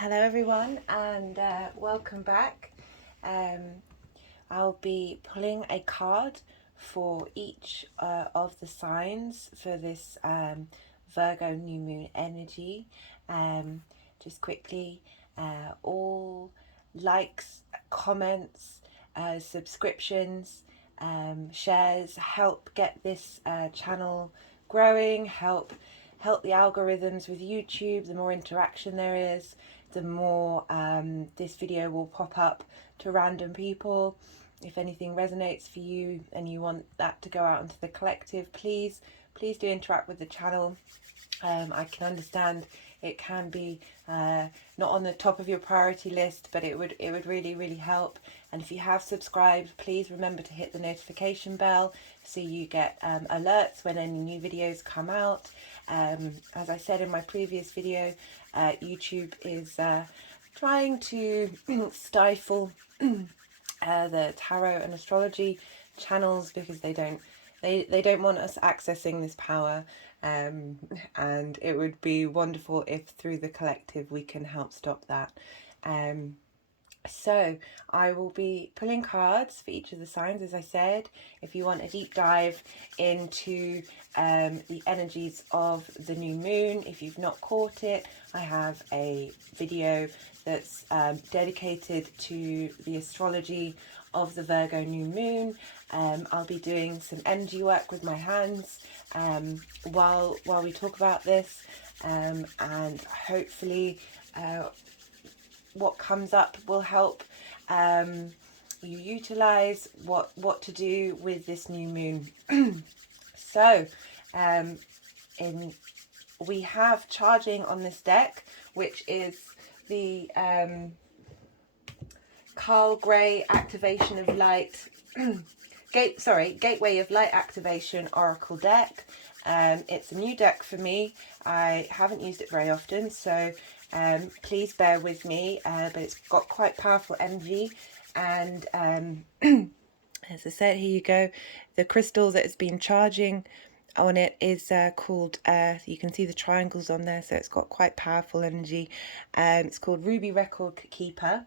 Hello everyone, and welcome back. I'll be pulling a card for each of the signs for this Virgo new moon energy. Just quickly, all likes, comments, subscriptions, shares help get this channel growing, help the algorithms with YouTube. The more interaction there is, the more this video will pop up to random people. If anything resonates for you and you want that to go out into the collective, please do interact with the channel. I can understand it can be not on the top of your priority list, but it would really help. And if you have subscribed, please remember to hit the notification bell so you get alerts when any new videos come out. As I said in my previous video, YouTube is trying to stifle the tarot and astrology channels because they don't want us accessing this power, and it would be wonderful if through the collective we can help stop that. So I will be pulling cards for each of the signs, as I said. If you want a deep dive into the energies of the new moon, if you've not caught it, I have a video that's dedicated to the astrology of the Virgo new moon. I'll be doing some energy work with my hands while we talk about this, and hopefully what comes up will help you utilize what to do with this new moon. So we have charging on this deck, which is the Carl Gray Activation of Light Gateway of Light Activation Oracle deck. It's a new deck for me. I haven't used it very often, so please bear with me, but it's got quite powerful energy. And as I said, here you go. The crystal that has been charging on it is called, you can see the triangles on there, so it's got quite powerful energy. It's called Ruby Record Keeper,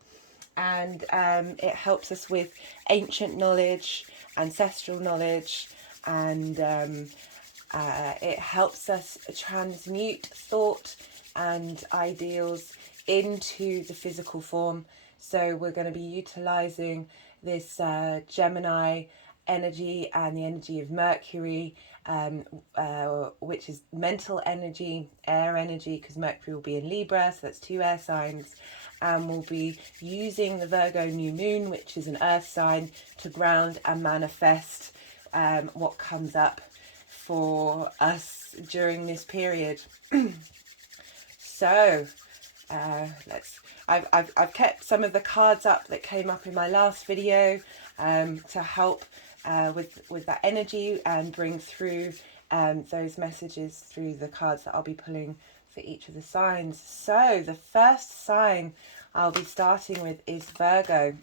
and it helps us with ancient knowledge, ancestral knowledge, and it helps us transmute thought and ideals into the physical form. So we're going to be utilizing this Gemini energy and the energy of Mercury, which is mental energy, air energy, because Mercury will be in Libra, so that's 2 air signs. And we'll be using the Virgo new moon, which is an earth sign, to ground and manifest what comes up for us during this period. So I've kept some of the cards up that came up in my last video to help with that energy and bring through those messages through the cards that I'll be pulling for each of the signs. So the first sign I'll be starting with is Virgo.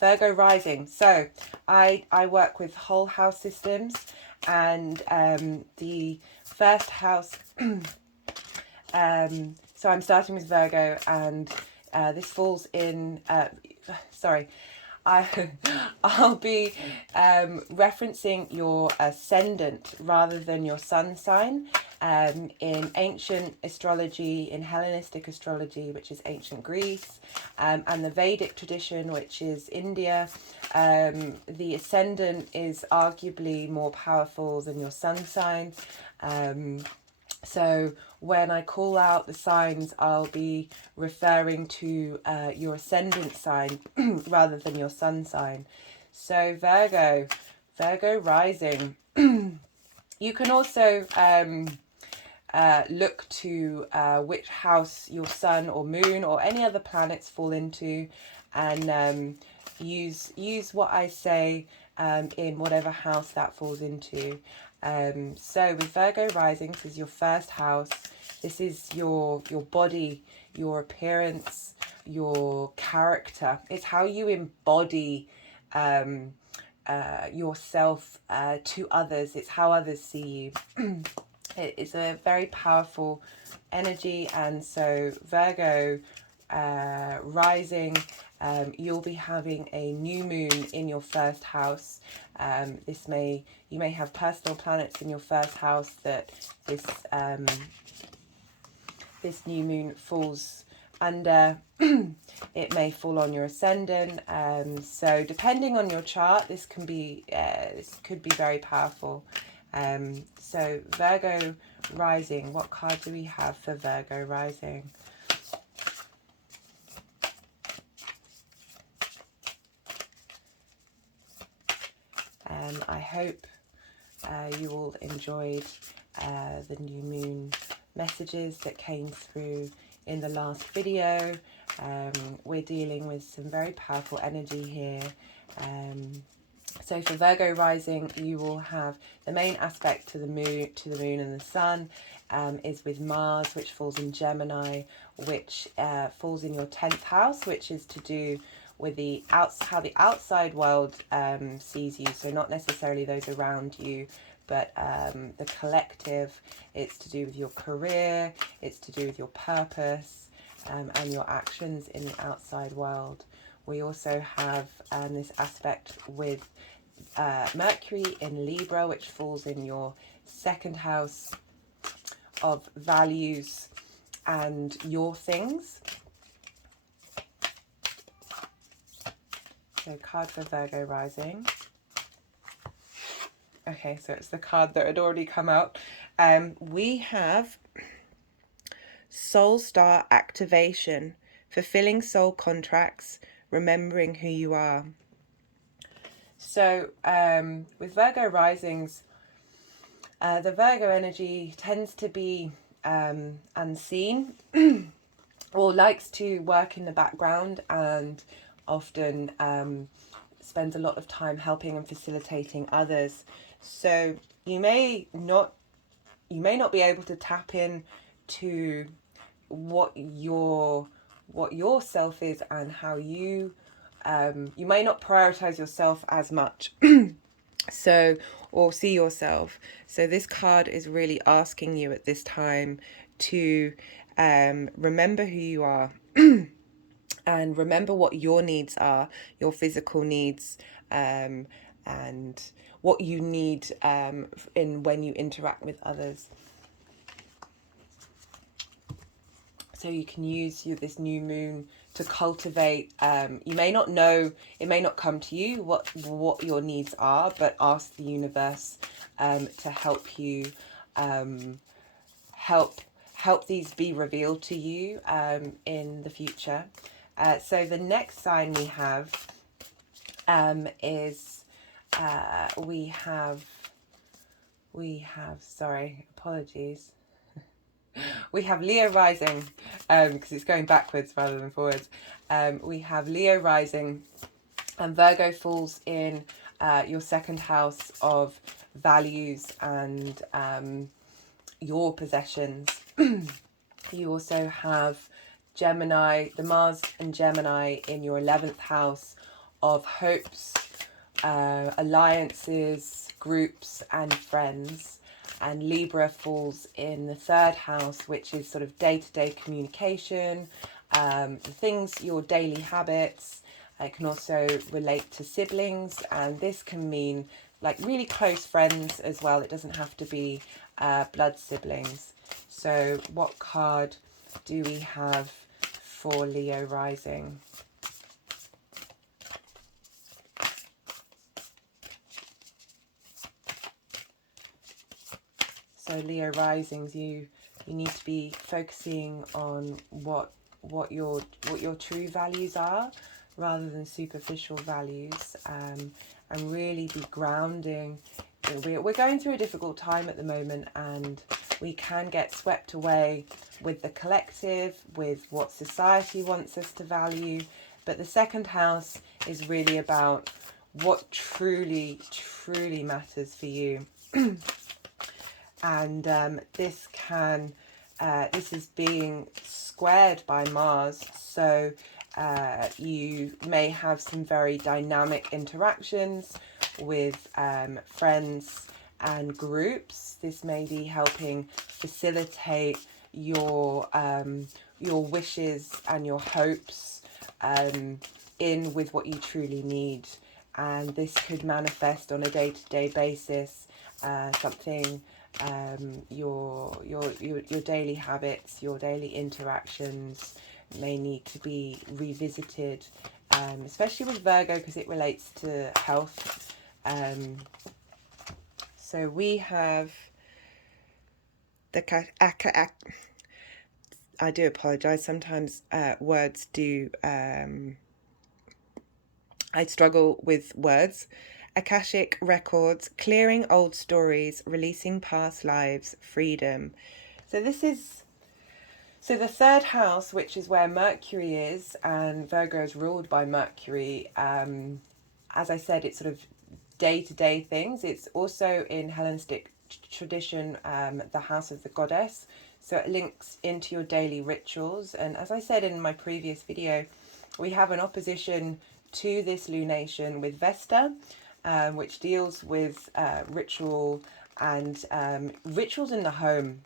Virgo rising. So I work with whole house systems, and the first house so I'm starting with Virgo, and this falls in I'll be referencing your ascendant rather than your sun sign. In ancient astrology, in Hellenistic astrology, which is ancient Greece, and the Vedic tradition, which is India, the ascendant is arguably more powerful than your sun sign. So when I call out the signs, I'll be referring to your ascendant sign rather than your sun sign. So Virgo rising. You can also look to which house your sun or moon or any other planets fall into, and use what I say in whatever house that falls into. So with Virgo rising, this is your first house. This is your body, your appearance, your character. It's how you embody yourself to others. It's how others see you. It's a very powerful energy, and so Virgo rising, you'll be having a new moon in your first house. You may have personal planets in your first house that this new moon falls under. It may fall on your ascendant. So depending on your chart, this could be very powerful. So Virgo rising, what card do we have for Virgo rising? I hope you all enjoyed the new moon messages that came through in the last video. We're dealing with some very powerful energy here. So for Virgo rising, you will have the main aspect to the moon and the sun is with Mars, which falls in Gemini, which falls in your 10th house, which is to do with how the outside world sees you. So not necessarily those around you, but the collective. It's to do with your career, it's to do with your purpose, and your actions in the outside world. We also have this aspect with Mercury in Libra, which falls in your 2nd house of values and your things. So card for Virgo rising. Okay, so it's the card that had already come out. We have Soul Star activation, fulfilling soul contracts, remembering who you are. So with Virgo risings, the Virgo energy tends to be unseen or likes to work in the background, and often spends a lot of time helping and facilitating others. So you may not be able to tap in to what your self is and how you may not prioritize yourself as much. So, or see yourself. So this card is really asking you at this time to remember who you are and remember what your needs are, your physical needs, and what you need when you interact with others. So you can use this new moon to cultivate. You may not know, it may not come to you what your needs are, but ask the universe to help you, help these be revealed to you in the future. So the next sign we have is we have sorry, apologies. We have Leo rising, because it's going backwards rather than forwards. We have Leo rising, and Virgo falls in your 2nd house of values and your possessions. You also have Gemini, the Mars and Gemini in your 11th house of hopes, alliances, groups and friends. And Libra falls in the 3rd house, which is sort of day-to-day communication, your daily habits. It can also relate to siblings, and this can mean like really close friends as well. It doesn't have to be blood siblings. So what card do we have for Leo rising? So Leo risings, you need to be focusing on what your true values are, rather than superficial values, and really be grounding. We're going through a difficult time at the moment, and we can get swept away with the collective, with what society wants us to value. But the 2nd house is really about what truly matters for you. And this is being squared by Mars, so you may have some very dynamic interactions with friends and groups. This may be helping facilitate your your wishes and your hopes in with what you truly need. And this could manifest on a day-to-day basis, something, your daily habits, your daily interactions may need to be revisited, especially with Virgo because it relates to health. So we have the I do apologize. Sometimes words do. I struggle with words. Akashic records, clearing old stories, releasing past lives, freedom. So this is, so the third house, which is where Mercury is, and Virgo is ruled by Mercury. As I said, it's sort of day-to-day things. It's also in Hellenistic tradition, the house of the goddess. So it links into your daily rituals. And as I said in my previous video, we have an opposition to this lunation with Vesta, which deals with ritual and rituals in the home.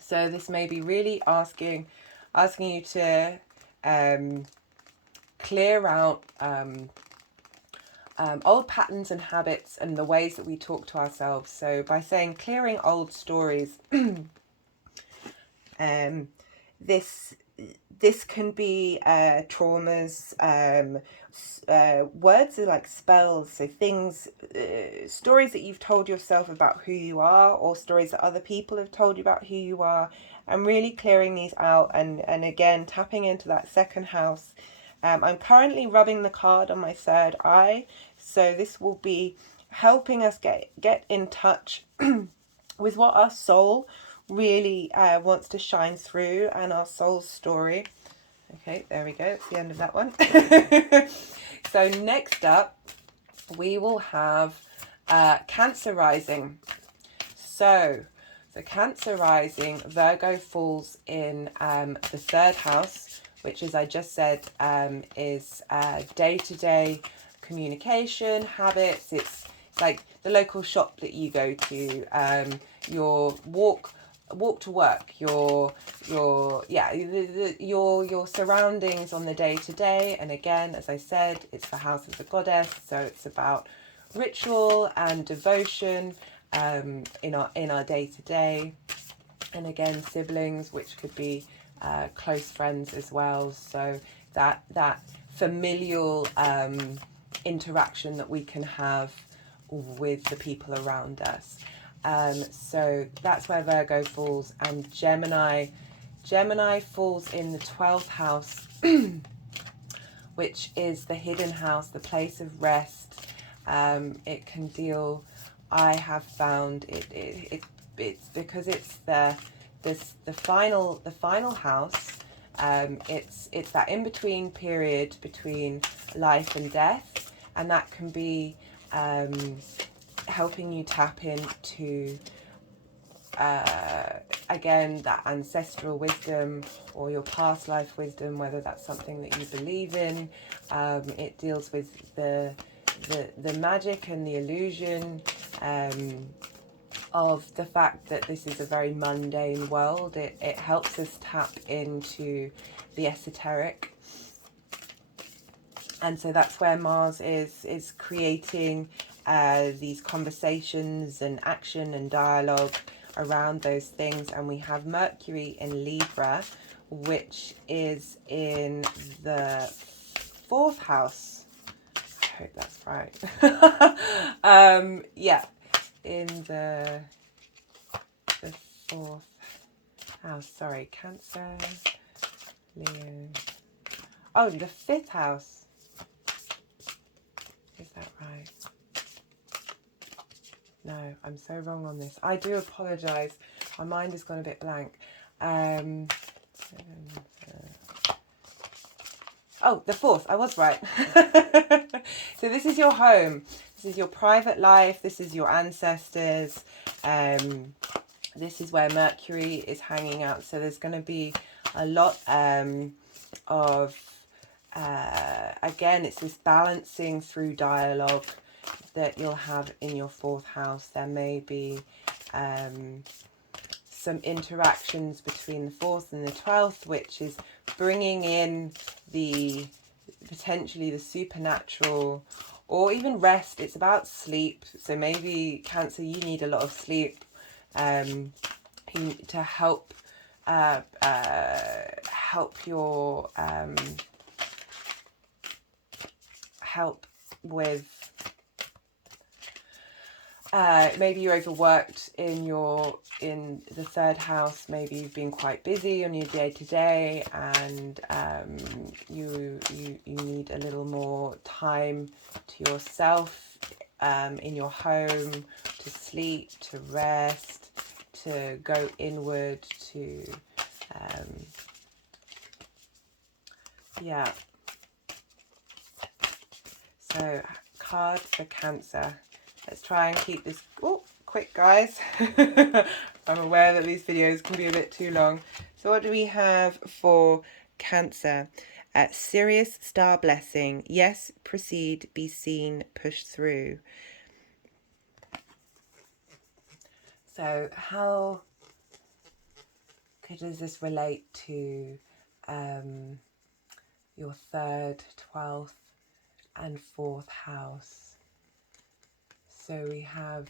So this may be really asking you to clear out old patterns and habits and the ways that we talk to ourselves. So by saying clearing old stories, this can be traumas, words are like spells, so things, stories that you've told yourself about who you are, or stories that other people have told you about who you are, and really clearing these out, and again tapping into that second house. I'm currently rubbing the card on my third eye, so this will be helping us get in touch with what our soul really wants to shine through, and our soul's story. Okay, there we go. It's the end of that one. So next up, we will have Cancer rising. So Cancer rising, Virgo falls in the third house, which, as I just said, is day-to-day communication, habits. It's like the local shop that you go to, your walk to work, your surroundings on the day-to-day. And again, as I said, it's the house of the goddess, so it's about ritual and devotion in our day-to-day. And again, siblings, which could be close friends as well. So that familial interaction that we can have with the people around us. So that's where Virgo falls, and Gemini falls in the 12th house, which is the hidden house, the place of rest. It can deal, I have found it's because it's the final house. It's that in-between period between life and death, and that can be helping you tap into again that ancestral wisdom or your past life wisdom, whether that's something that you believe in. It deals with the magic and the illusion of the fact that this is a very mundane world. It helps us tap into the esoteric, and so that's where Mars is creating these conversations and action and dialogue around those things. And we have Mercury in Libra, which is in the 4th house. I hope that's right. Yeah, in the 4th house. Sorry, Cancer, Leo. Oh, the 5th house. Is that right? No, I'm so wrong on this. I do apologise. My mind has gone a bit blank. Oh, the 4th. I was right. So this is your home. This is your private life. This is your ancestors. This is where Mercury is hanging out. So there's going to be a lot of, again, it's this balancing through dialogue that you'll have in your 4th house. There may be some interactions between the 4th and the 12th, which is bringing in the potentially the supernatural, or even rest. It's about sleep. So maybe Cancer, you need a lot of sleep to help help your help with maybe you're overworked in the 3rd house. Maybe you've been quite busy on your day-to-day, and you need a little more time to yourself in your home, to sleep, to rest, to go inward, to yeah. So card for Cancer. Let's try and keep this quick, guys. I'm aware that these videos can be a bit too long. So what do we have for Cancer? Serious star blessing. Yes, proceed, be seen, push through. So how does this relate to your 3rd, 12th and 4th house? So we have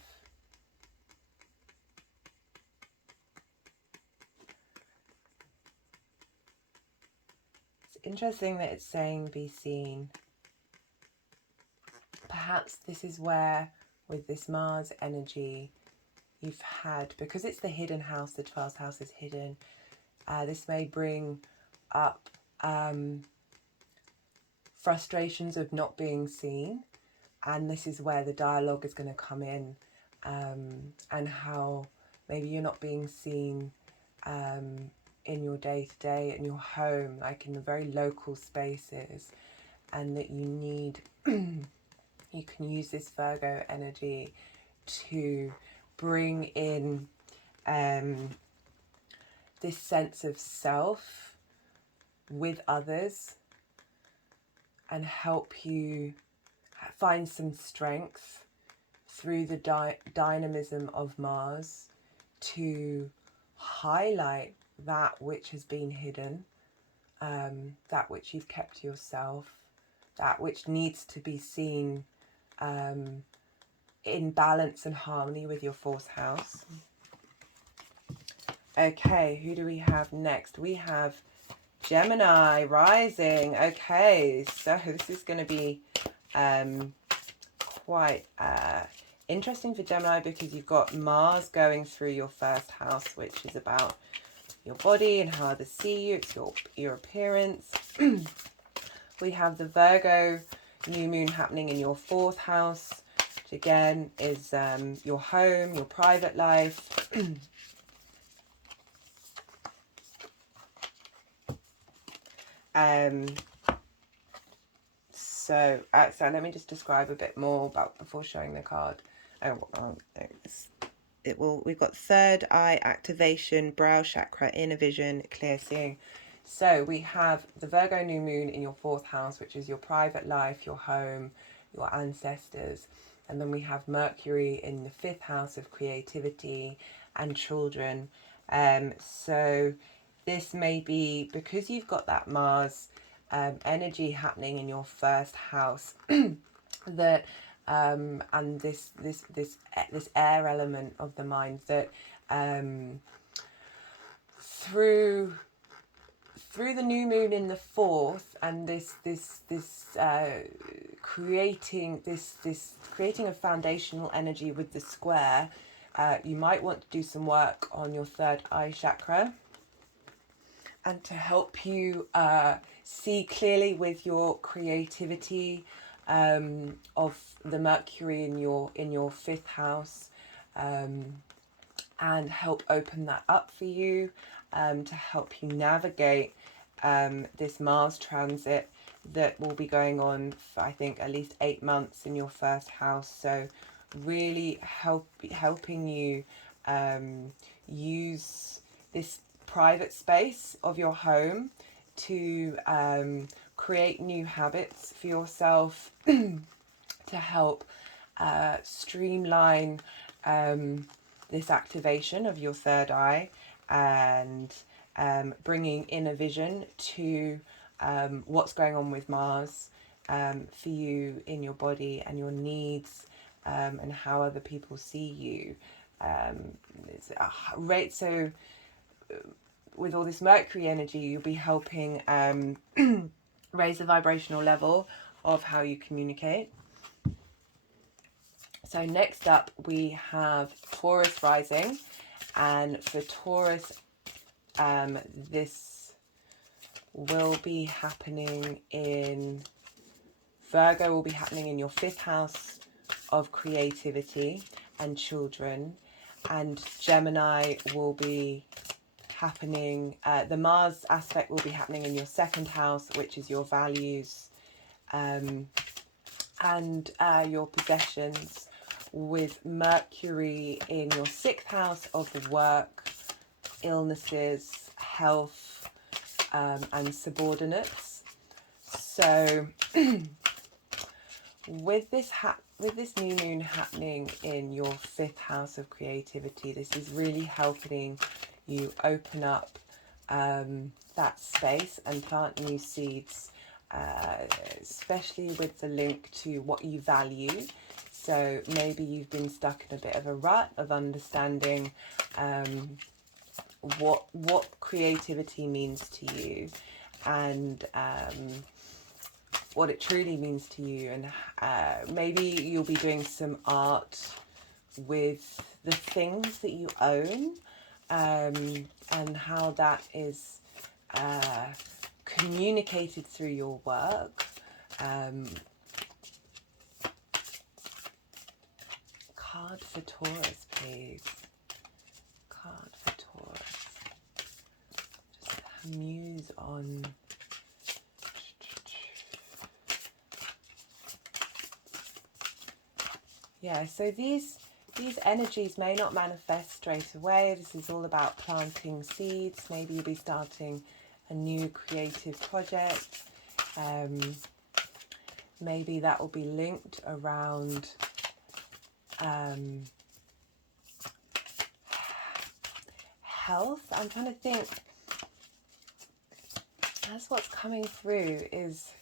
it's interesting that it's saying be seen. Perhaps this is where, with this Mars energy, you've had, because it's the hidden house, the 12th house is hidden, this may bring up frustrations of not being seen, and this is where the dialogue is going to come in, and how maybe you're not being seen in your day-to-day, in your home, like in the very local spaces, and that you need you can use this Virgo energy to bring in this sense of self with others and help you find some strength through the dynamism of Mars to highlight that which has been hidden, that which you've kept to yourself, that which needs to be seen in balance and harmony with your 4th house. Okay, who do we have next? We have Gemini rising. Okay, so this is going to be quite interesting for Gemini, because you've got Mars going through your 1st house, which is about your body and how others see you. It's your appearance. We have the Virgo new moon happening in your 4th house, which again is your home, your private life. So let me just describe a bit more about before showing the card. We've got 3rd eye activation, brow chakra, inner vision, clear seeing. So we have the Virgo new moon in your 4th house, which is your private life, your home, your ancestors. And then we have Mercury in the 5th house of creativity and children. So this may be, because you've got that Mars energy happening in your 1st house, that and this air element of the mind, that through the new moon in the 4th, and this creating a foundational energy with the square, you might want to do some work on your 3rd eye chakra, and to help you see clearly with your creativity of the Mercury in your 5th house, and help open that up for you, to help you navigate this Mars transit that will be going on for, I think, at least 8 months in your 1st house. So really helping you use this private space of your home to create new habits for yourself, to help streamline this activation of your 3rd eye, and bringing inner vision to what's going on with Mars for you in your body and your needs, and how other people see you. So with all this Mercury energy, you'll be helping raise the vibrational level of how you communicate. So next up we have Taurus rising, and for Taurus, this will be happening in Virgo, will be happening in your 5th house of creativity and children, and Gemini will be happening, the Mars aspect will be happening in your 2nd house, which is your values and your possessions, with Mercury in your 6th house of the work, illnesses, health, and subordinates. So with this new moon happening in your 5th house of creativity, this is really helping you open up that space and plant new seeds, especially with the link to what you value. So maybe you've been stuck in a bit of a rut of understanding what creativity means to you, and what it truly means to you, and maybe you'll be doing some art with the things that you own, and how that is communicated through your work. Card for Taurus, please. Card for Taurus. Just muse on. Yeah, so these energies may not manifest straight away. This is all about planting seeds. Maybe you'll be starting a new creative project. Maybe that will be linked around health. I'm trying to think. That's what's coming through, is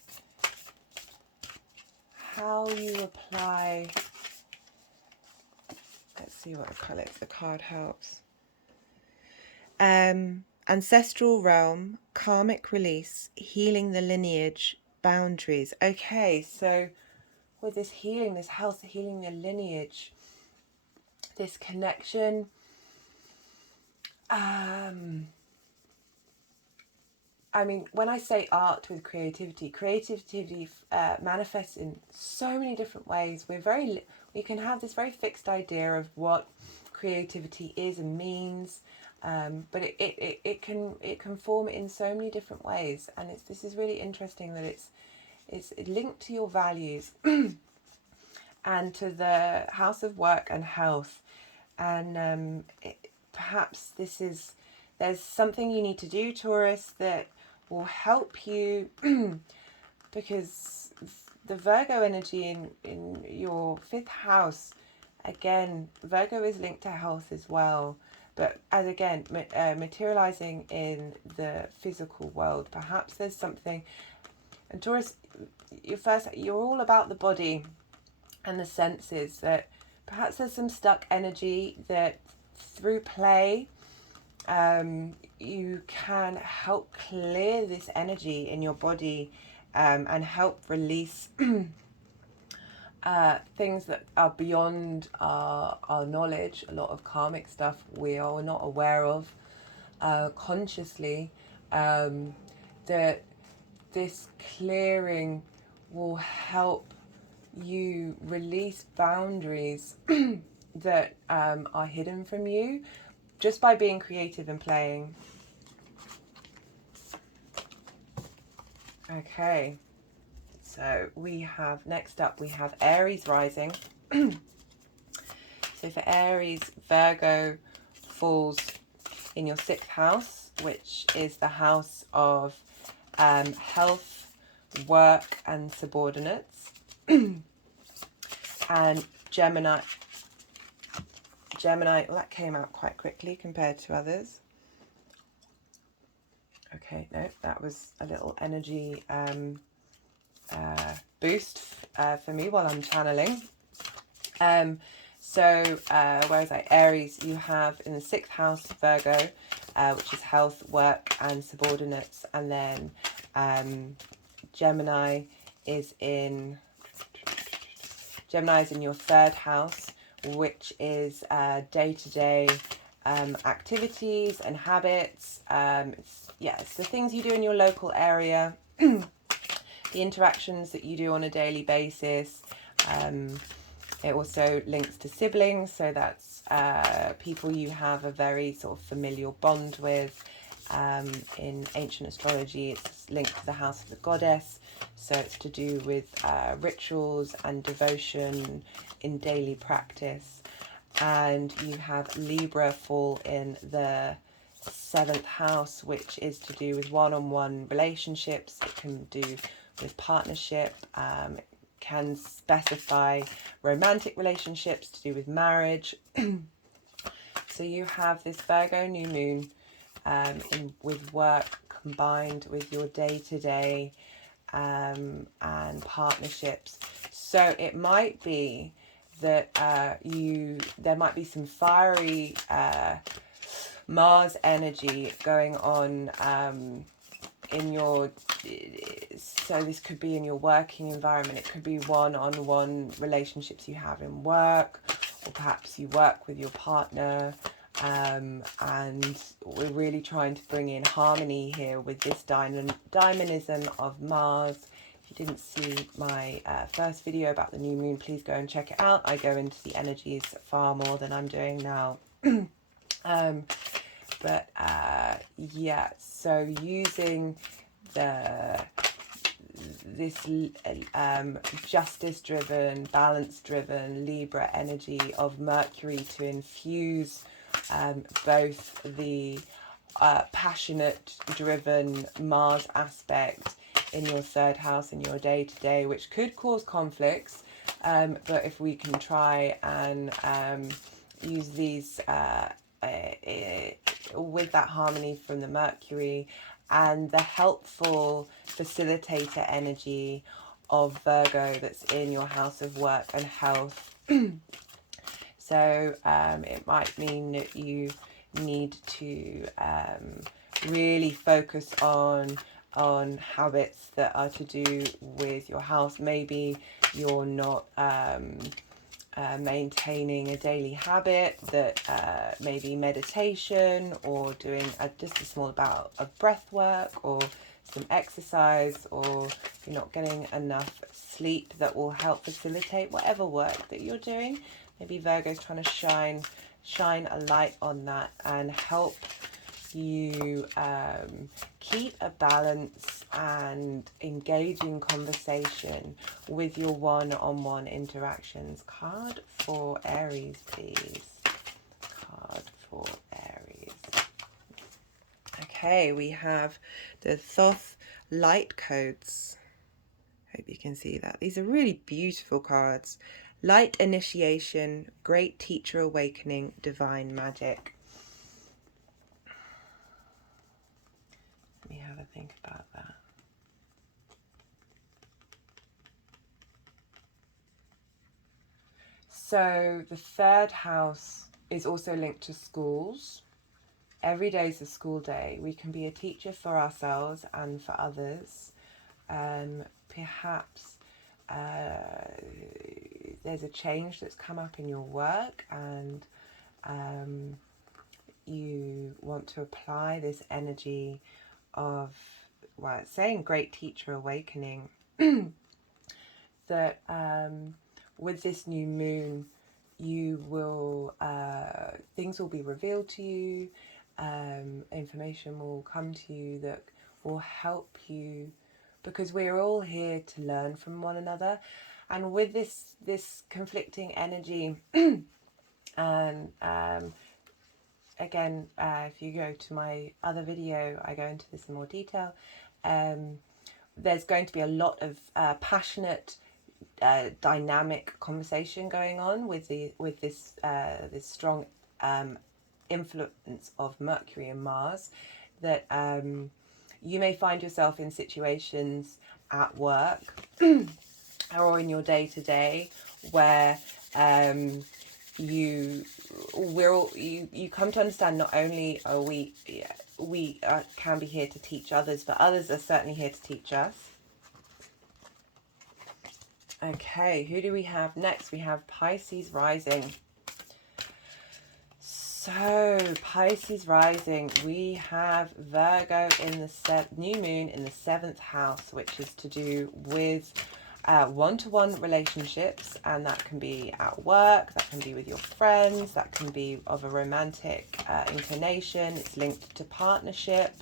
how you apply. Let's see what the card helps. Ancestral realm, karmic release, healing the lineage, boundaries. Okay, so with this healing, this health, healing the lineage, this connection, I mean, when I say art with creativity manifests in so many different ways. We can have this very fixed idea of what creativity is and means, but it can form in so many different ways, and this is really interesting that it's linked to your values and to the house of work and health, and perhaps there's something you need to do, Taurus, that will help you because the Virgo energy in your 5th house, again, Virgo is linked to health as well, but as again, materializing in the physical world. Perhaps there's something, and Taurus, you're all about the body and the senses, that perhaps there's some stuck energy that through play, you can help clear this energy in your body, and help release things that are beyond our knowledge, a lot of karmic stuff we are not aware of consciously, that this clearing will help you release boundaries that are hidden from you just by being creative and playing. Okay, so next up we have Aries rising. So for Aries, Virgo falls in your 6th house, which is the house of health, work and subordinates. And Gemini, well, that came out quite quickly compared to others. Okay, no, that was a little energy boost for me while I'm channeling. So where is I? Aries, you have in the 6th house Virgo, which is health, work and subordinates. And then Gemini is in your 3rd house, which is day-to-day activities and habits. It's the things you do in your local area, the interactions that you do on a daily basis. It also links to siblings, so that's people you have a very sort of familial bond with. In ancient astrology, it's linked to the house of the goddess, so it's to do with rituals and devotion in daily practice. And you have Libra fall in the 7th house, which is to do with one-on-one relationships. It can do with partnership, can specify romantic relationships, to do with marriage. So you have this Virgo new moon with work combined with your day-to-day and partnerships. So it might be that there might be some fiery Mars energy going on in your, so this could be in your working environment. It could be one-on-one relationships you have in work, or perhaps you work with your partner, and we're really trying to bring in harmony here with this dynamism of Mars. If you didn't see my first video about the new moon, please go and check it out. I go into the energies far more than I'm doing now. Yeah, so using this justice-driven, balance-driven Libra energy of Mercury to infuse both the passionate-driven Mars aspect in your 3rd house in your day-to-day, which could cause conflicts, but if we can try and use these with that harmony from the Mercury and the helpful facilitator energy of Virgo that's in your house of work and health. So it might mean that you need to really focus on habits that are to do with your house. Maybe you're not maintaining a daily habit that maybe meditation, or doing just a small bout of breath work, or some exercise, or you're not getting enough sleep that will help facilitate whatever work that you're doing. Maybe Virgo's trying to shine a light on that and help you keep a balance and engaging conversation with your one-on-one interactions. Card for Aries, please. Card for Aries. Okay, we have the Thoth light codes. Hope you can see that. These are really beautiful cards. Light initiation, great teacher awakening, divine magic. Let me have a think about that. So the 3rd house is also linked to schools. Every day is a school day. We can be a teacher for ourselves and for others. Perhaps there's a change that's come up in your work, and you want to apply this energy of, well, it's saying great teacher awakening, that with this new moon you will things will be revealed to you, information will come to you that will help you, because we're all here to learn from one another. And with this conflicting energy, and again, if you go to my other video, I go into this in more detail. There's going to be a lot of passionate, dynamic conversation going on with this strong influence of Mercury and Mars, that you may find yourself in situations at work or in your day-to-day where you come to understand not only are we can be here to teach others, but others are certainly here to teach us. Okay, who do we have next? We have Pisces rising. So Pisces rising, we have Virgo in the new moon in the 7th house, which is to do with one-to-one relationships, and that can be at work, that can be with your friends, that can be of a romantic inclination. It's linked to partnership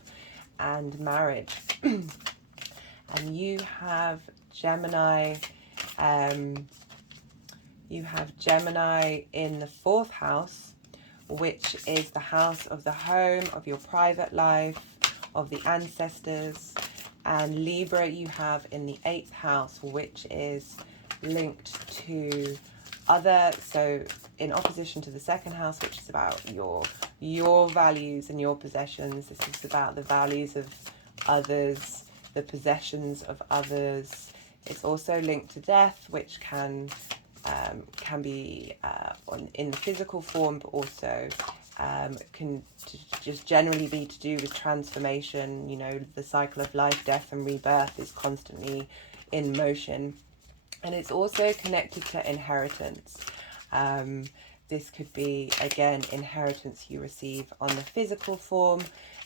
and marriage. And you have Gemini. You have Gemini in the 4th house, which is the house of the home, of your private life, of the ancestors. And Libra you have in the 8th house, which is linked to other, so in opposition to the 2nd house, which is about your values and your possessions. This is about the values of others, the possessions of others. It's also linked to death, which can be in the physical form, but also can just generally be to do with transformation. You know, the cycle of life, death and rebirth is constantly in motion. And it's also connected to inheritance. This could be, again, inheritance you receive on the physical form,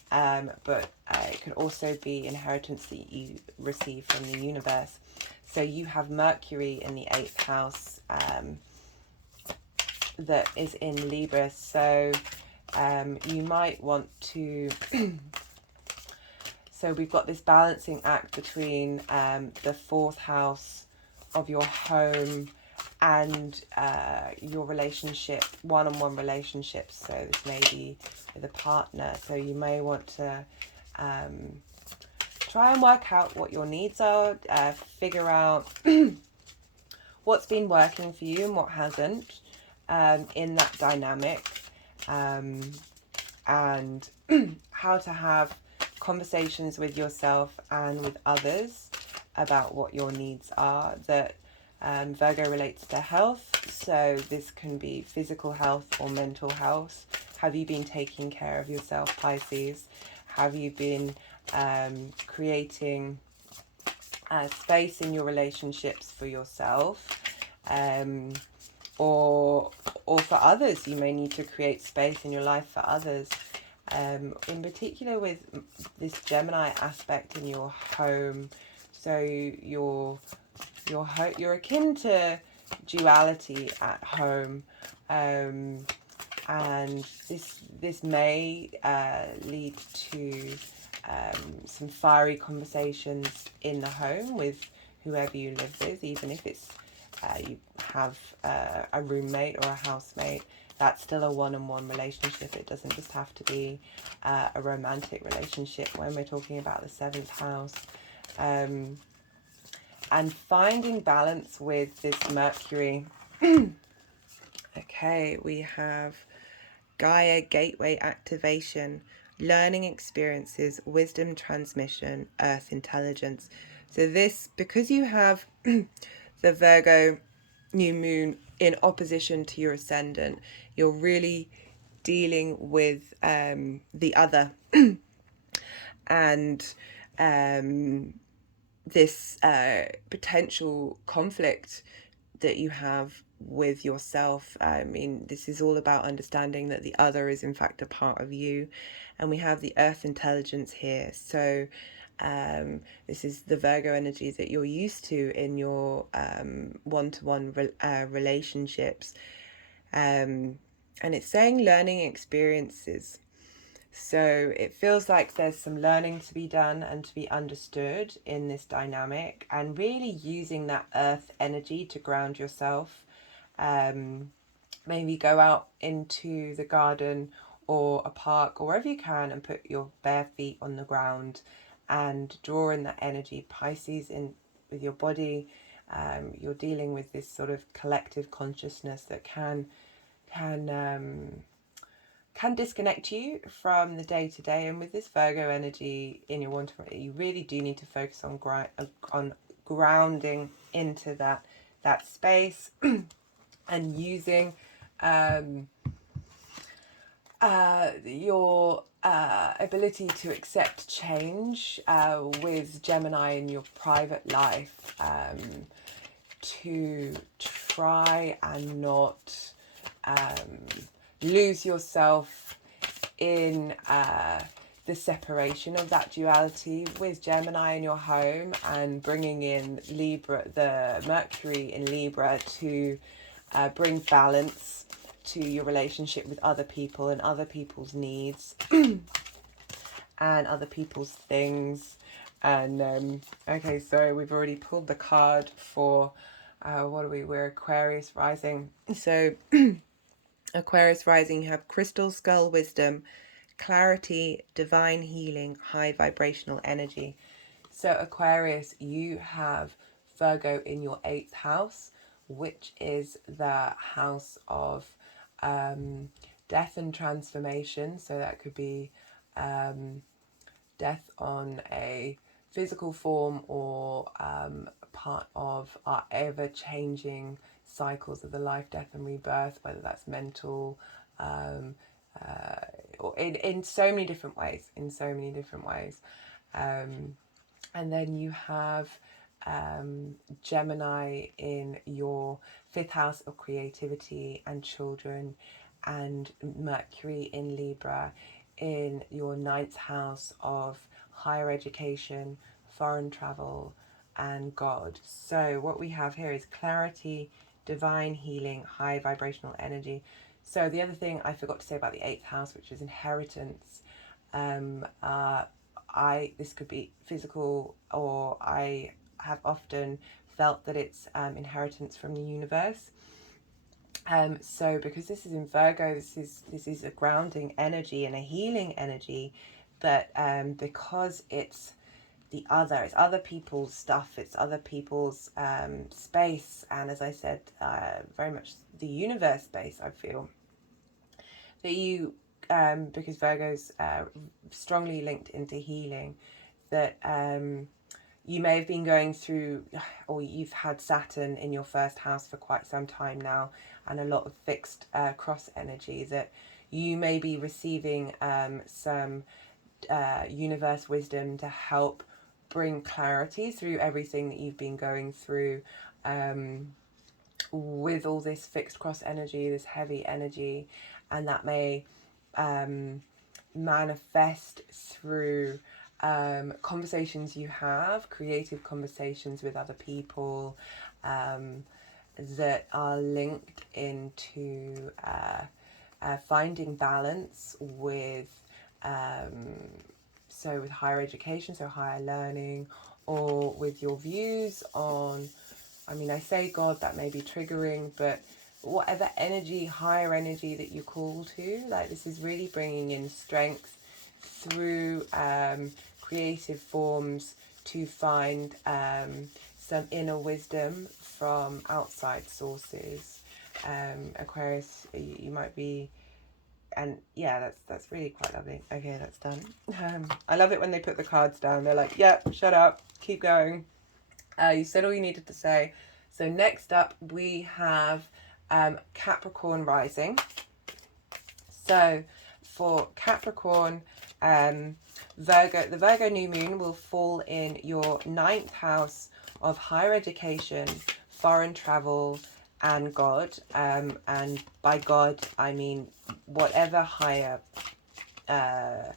but it could also be inheritance that you receive from the universe. So you have Mercury in the 8th house that is in Libra. So you might want to... So we've got this balancing act between the 4th house of your home and your relationship, one-on-one relationships. So this may be with a partner. So you may want to try and work out what your needs are, figure out what's been working for you and what hasn't in that dynamic, and how to have conversations with yourself and with others about what your needs are. That Virgo relates to health, so this can be physical health or mental health. Have you been taking care of yourself, Pisces? Have you been creating space in your relationships for yourself, or for others? You may need to create space in your life for others. In particular with this Gemini aspect in your home, so you're akin to duality at home, and this may lead to some fiery conversations in the home with whoever you live with, even if it's you have a roommate or a housemate. That's still a one-on-one relationship. It doesn't just have to be a romantic relationship when we're talking about the 7th house. And finding balance with this Mercury. Okay, we have Gaia Gateway activation, learning experiences, wisdom transmission, earth intelligence. So this, because you have the Virgo new moon in opposition to your ascendant, you're really dealing with the other and this potential conflict that you have with yourself. I mean, this is all about understanding that the other is in fact a part of you. And we have the earth intelligence here. So this is the Virgo energy that you're used to in your one-to-one relationships. And it's saying learning experiences. So it feels like there's some learning to be done and to be understood in this dynamic, and really using that earth energy to ground yourself. Maybe go out into the garden or a park or wherever you can and put your bare feet on the ground and draw in that energy. Pisces, in with your body, you're dealing with this sort of collective consciousness that can can disconnect you from the day to day. And with this Virgo energy in your one, you really do need to focus on grounding into that space and using your ability to accept change with Gemini in your private life, to try and not lose yourself in the separation of that duality with Gemini in your home, and bringing in Libra, the Mercury in Libra, to bring balance to your relationship with other people and other people's needs and other people's things. And okay, so we've already pulled the card for what are we? We're Aquarius rising. So Aquarius rising, you have crystal skull wisdom, clarity, divine healing, high vibrational energy. So Aquarius, you have Virgo in your 8th house, which is the house of death and transformation. So that could be death on a physical form, or part of our ever-changing cycles of the life, death and rebirth, whether that's mental, or in so many different ways, and then you have Gemini in your 5th house of creativity and children, and Mercury in Libra in your 9th house of higher education, foreign travel, and God. So what we have here is clarity, divine healing, high vibrational energy. So the other thing I forgot to say about the 8th house, which is inheritance, this could be physical, or I have often felt that it's inheritance from the universe. So because this is in Virgo, this is a grounding energy and a healing energy, but because it's it's other people's stuff, it's other people's space, and as I said, very much the universe space, I feel that you, because Virgo's strongly linked into healing, that you may have been going through, or you've had Saturn in your 1st house for quite some time now, and a lot of fixed cross energy, that you may be receiving some universe wisdom to help bring clarity through everything that you've been going through, with all this fixed cross energy, this heavy energy, and that may manifest through conversations you have, creative conversations with other people, that are linked into finding balance with so with higher education, so higher learning, or with your views on, I mean, I say God, that may be triggering, but whatever energy, higher energy that you call to, like, this is really bringing in strength through creative forms to find some inner wisdom from outside sources. Aquarius, you might be, and yeah, that's really quite lovely. Okay, that's done. I love it when they put the cards down. They're like, yeah, shut up, keep going. You said all you needed to say. So next up we have Capricorn rising. So for Capricorn, the Virgo new moon will fall in your 9th house of higher education, foreign travel, and God. And by God, I mean whatever higher, I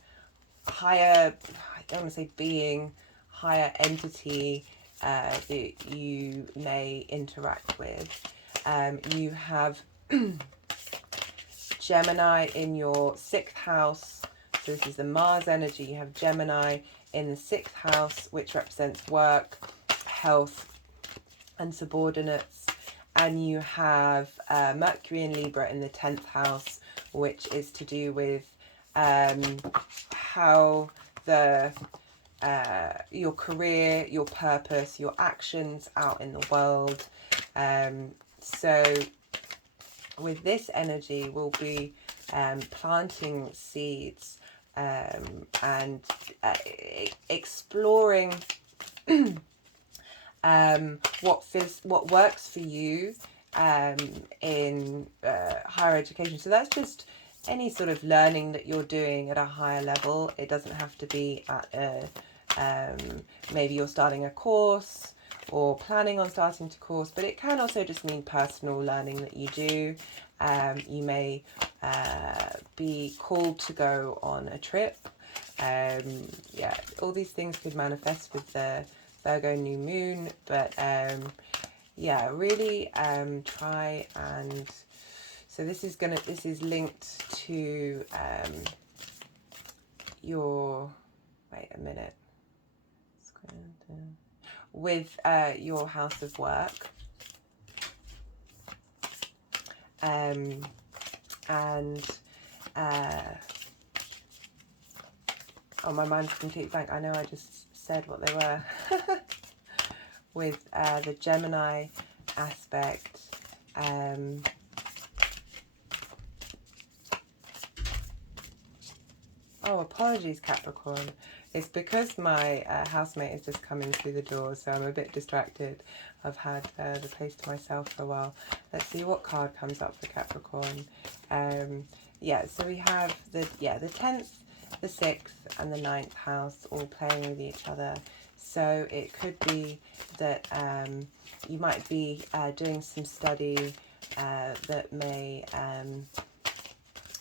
don't want to say being, higher entity that you may interact with. You have Gemini in your 6th house. So this is the Mars energy. You have Gemini in the 6th house, which represents work, health, and subordinates. And you have Mercury in Libra in the 10th house, which is to do with how your career, your purpose, your actions out in the world. So with this energy, we'll be planting seeds, and exploring what works for you in higher education. So that's just any sort of learning that you're doing at a higher level. It doesn't have to be at a maybe you're starting a course or planning on starting a course, but it can also just mean personal learning that you do. You may be called to go on a trip. Yeah, all these things could manifest with the Virgo new moon, but yeah, really try and, so this is linked to your, wait a minute, with your house of work, and oh, my mind's completely blank. I know I just said what they were. With the Gemini aspect, oh, apologies, Capricorn. It's because my housemate is just coming through the door, so I'm a bit distracted. I've had the place to myself for a while. Let's see what card comes up for Capricorn. Yeah, so we have the 10th, the 6th, and the 9th house all playing with each other. So it could be that you might be doing some study that may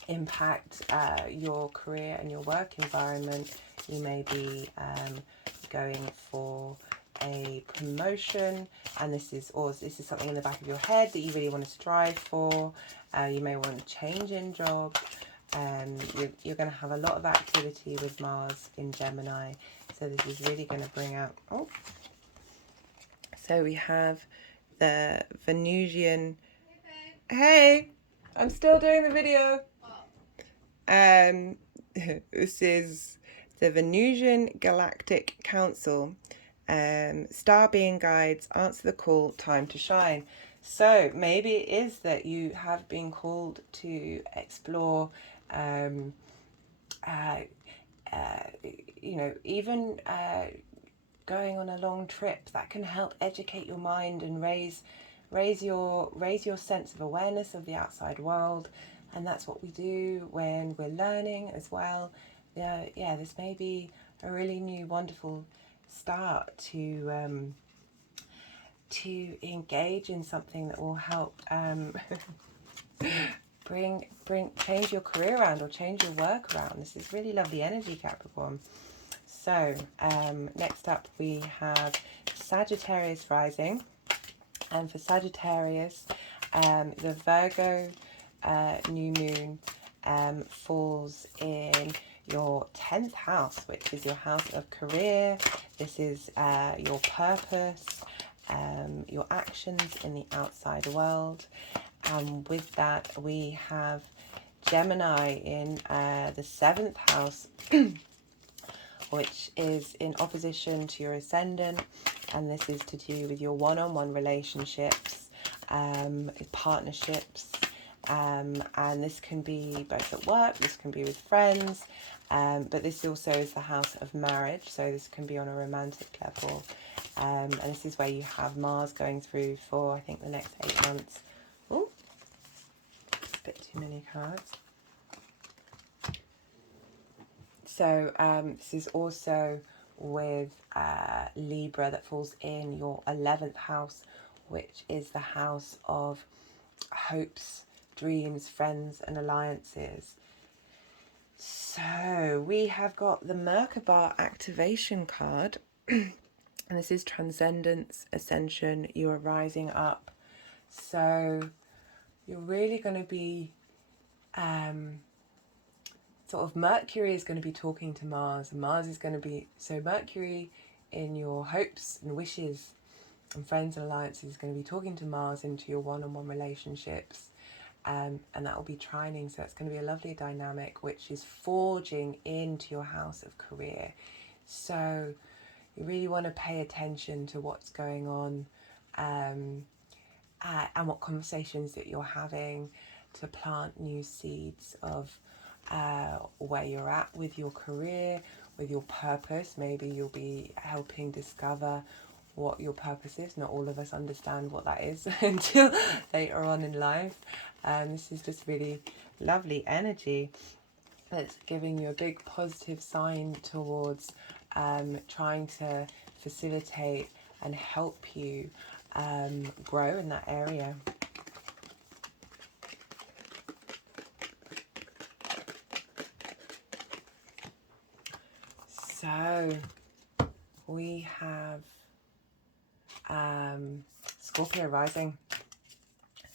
impact your career and your work environment. You may be going for a promotion, and this is something in the back of your head that you really want to strive for. You may want to change in job. You're going to have a lot of activity with Mars in Gemini, so this is really going to bring out, oh, so we have the Venusian, hey, I'm still doing the video. This is the Venusian Galactic Council. Star being guides, answer the call, time to shine. So maybe it is that you have been called to explore, you know, even going on a long trip that can help educate your mind and raise your sense of awareness of the outside world. And that's what we do when we're learning as well. Yeah, this may be a really new, wonderful start to engage in something that will help change your career around or change your work around. This is really lovely energy, Capricorn. So next up we have Sagittarius rising, and for Sagittarius, the Virgo new moon falls in your 10th house, which is your house of career. This is your purpose, your actions in the outside world. And with that, we have Gemini in the 7th house, which is in opposition to your Ascendant. And this is to do with your one-on-one relationships, partnerships, and this can be both at work, this can be with friends, but this also is the house of marriage, so this can be on a romantic level, and this is where you have Mars going through for, I think, the next 8 months. Oh, it's a bit too many cards. So this is also with Libra, that falls in your 11th house, which is the house of hopes, dreams, friends, and alliances. So we have got the Merkaba activation card, and this is Transcendence, Ascension. You are rising up. So you're really going to be sort of, Mercury is going to be talking to Mars, and Mars is going to be, so Mercury in your hopes and wishes and friends and alliances is going to be talking to Mars into your one-on-one relationships, and that will be trining, so it's going to be a lovely dynamic which is forging into your house of career. So you really want to pay attention to what's going on, and what conversations that you're having, to plant new seeds of where you're at with your career, with your purpose. Maybe you'll be helping discover what your purpose is. Not all of us understand what that is until later on in life. This is just really lovely energy that's giving you a big positive sign towards trying to facilitate and help you grow in that area. So we have Scorpio rising.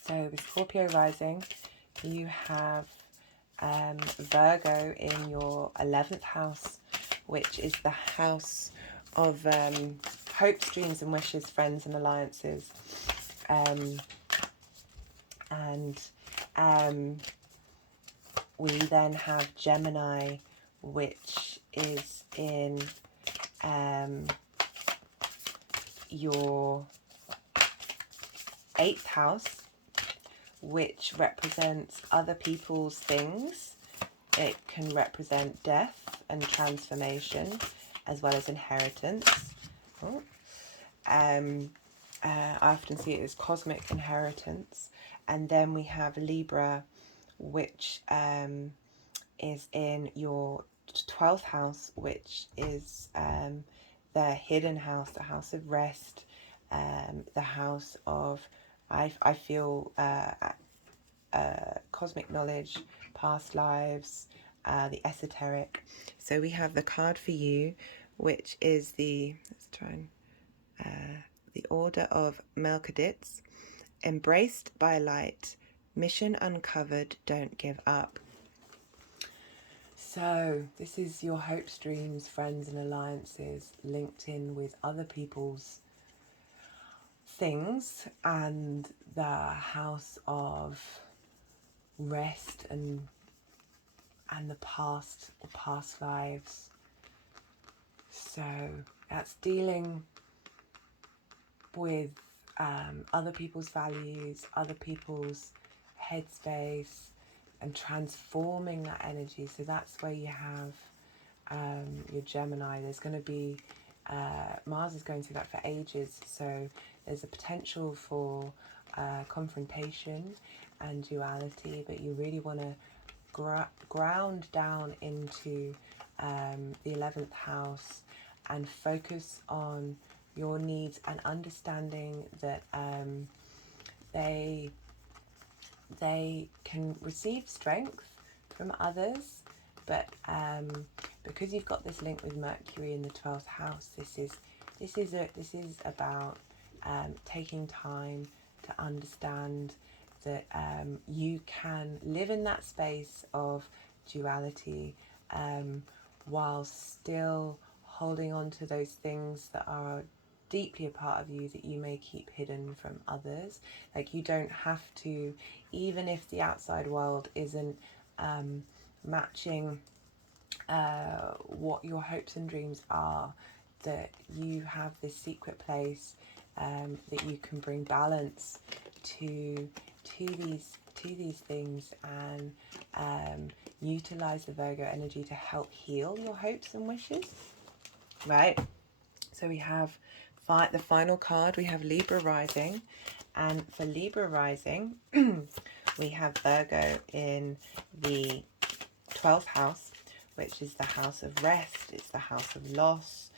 So with Scorpio rising, you have Virgo in your 11th house, which is the house of hopes, dreams and wishes, friends and alliances. We then have Gemini, which is in your 8th house, which represents other people's things. It can represent death and transformation, as well as inheritance. I often see it as cosmic inheritance. And then we have Libra, which is in your 12th house, which is the hidden house, the house of rest, the house of, I feel, cosmic knowledge, past lives, the esoteric. So we have the card for you, which is the, let's try and, the Order of Melchizedek, embraced by light, mission uncovered, don't give up. So this is your hopes, dreams, friends and alliances linked in with other people's things, and the house of rest and the past or past lives. So that's dealing with other people's values, other people's headspace, and transforming that energy. So that's where you have your Gemini. There's going to be Mars is going through that for ages, so there's a potential for confrontation and duality, but you really want to ground down into the 11th house and focus on your needs and understanding that they can receive strength from others, but because you've got this link with Mercury in the 12th house, this is about taking time to understand that you can live in that space of duality while still holding on to those things that are deeply a part of you that you may keep hidden from others. Like, you don't have to, even if the outside world isn't matching what your hopes and dreams are, that you have this secret place that you can bring balance to these things, and utilize the Virgo energy to help heal your hopes and wishes, right? So we have the final card, we have Libra rising, and for Libra rising we have Virgo in the 12th house, which is the house of rest, it's the house of loss,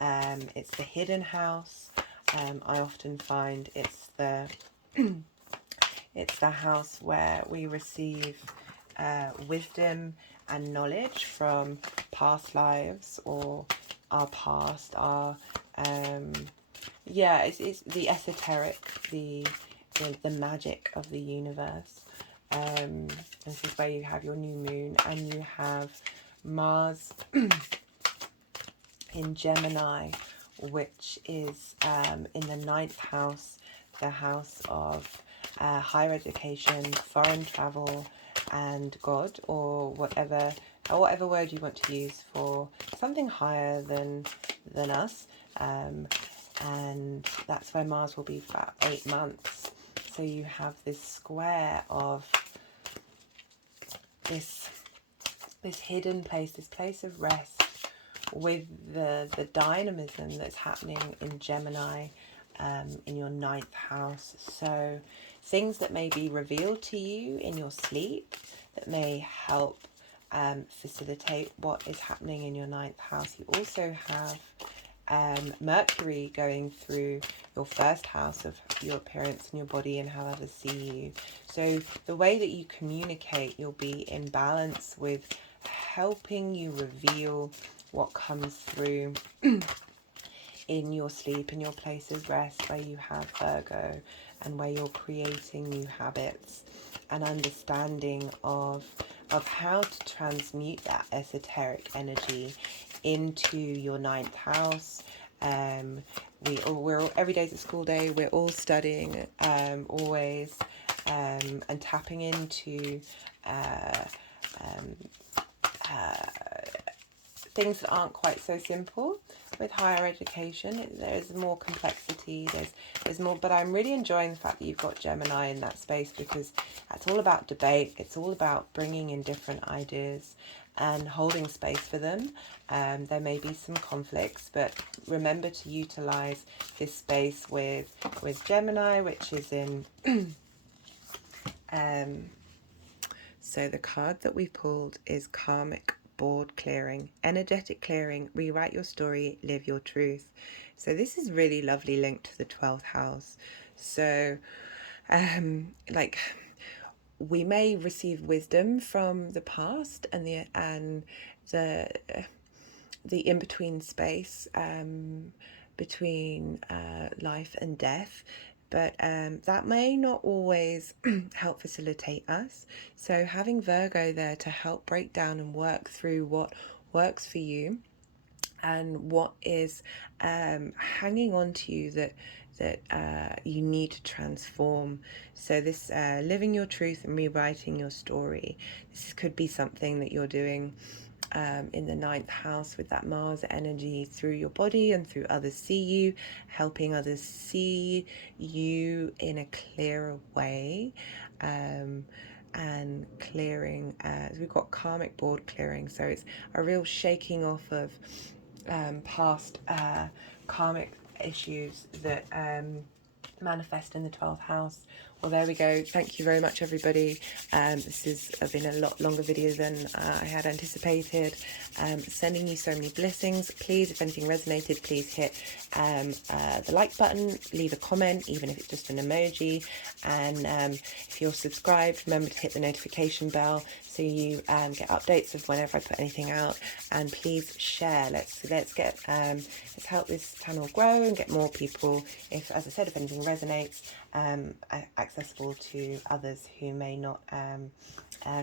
it's the hidden house. I often find it's the it's the house where we receive wisdom and knowledge from past lives, or our past, our it's the esoteric, the magic of the universe. This is where you have your new moon, and you have Mars in Gemini, which is in the 9th house, the house of higher education, foreign travel, and God, or whatever word you want to use for something higher than us. And that's where Mars will be for about 8 months. So you have this square of this hidden place, this place of rest, with the dynamism that's happening in Gemini, in your 9th house. So things that may be revealed to you in your sleep that may help facilitate what is happening in your 9th house. You also have Mercury going through your 1st house of your appearance and your body and how others see you. So the way that you communicate, you'll be in balance with helping you reveal what comes through in your sleep, in your place of rest, where you have Virgo, and where you're creating new habits and understanding of how to transmute that esoteric energy into your 9th house. We're all, every day's a school day. We're all studying, always, and tapping into things that aren't quite so simple with higher education. There's more complexity, there's more, but I'm really enjoying the fact that you've got Gemini in that space, because that's all about debate. It's all about bringing in different ideas and holding space for them. There may be some conflicts, but remember to utilize this space with Gemini, which is in so the card that we pulled is Karmic Board Clearing, Energetic Clearing, Rewrite Your Story, Live Your Truth. So this is really lovely linked to the 12th house. So like, we may receive wisdom from the past and the in-between space between life and death, but that may not always help facilitate us. So having Virgo there to help break down and work through what works for you and what is hanging on to you that you need to transform. So this living your truth and rewriting your story, this could be something that you're doing in the 9th house with that Mars energy, through your body and through others see you, helping others see you in a clearer way, and clearing. We've got karmic board clearing, so it's a real shaking off of past karmic issues that manifest in the 12th house. Well, there we go. Thank you very much, everybody. This has been a lot longer video than I had anticipated. Sending you so many blessings. Please, if anything resonated, please hit the like button, leave a comment, even if it's just an emoji. And if you're subscribed, remember to hit the notification bell so you get updates of whenever I put anything out. And please share. Let's help this channel grow and get more people, if, as I said, if anything resonates, accessible to others who may not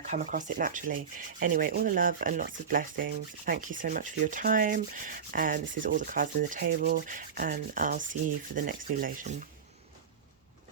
come across it naturally. Anyway, all the love and lots of blessings. Thank you so much for your time. This is all the cards on the table, and I'll see you for the next relation.